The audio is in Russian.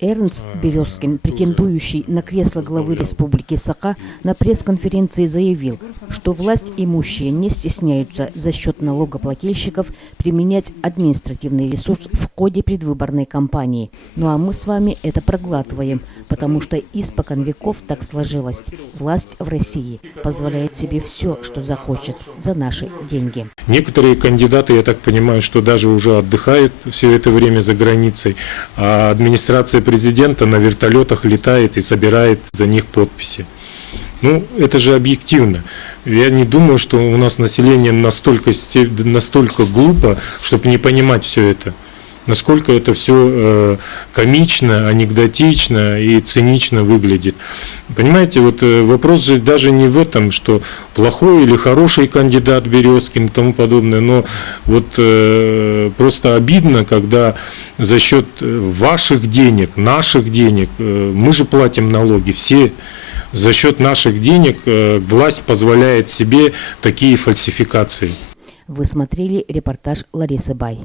Эрнст Березкин, претендующий на кресло главы Республики Саха, на пресс-конференции заявил, что власть имущие не стесняются за счет налогоплательщиков применять административный ресурс в ходе предвыборной кампании. Ну а мы с вами это проглатываем, потому что испокон веков так сложилось. Власть в России позволяет себе все, что захочет, за наши деньги. Некоторые кандидаты, я так понимаю, что даже уже отдыхают все это время за границей, а администрация президента на вертолетах летает и собирает за них подписи. Ну, это же объективно. Я не думаю, что у нас население настолько глупо, чтобы не понимать все это. Насколько это все комично, анекдотично и цинично выглядит. Понимаете, вот вопрос же даже не в этом, что плохой или хороший кандидат Березкин и тому подобное, но вот просто обидно, когда за счет ваших денег, наших денег, мы же платим налоги все, за счет наших денег власть позволяет себе такие фальсификации. Вы смотрели репортаж Ларисы Бай.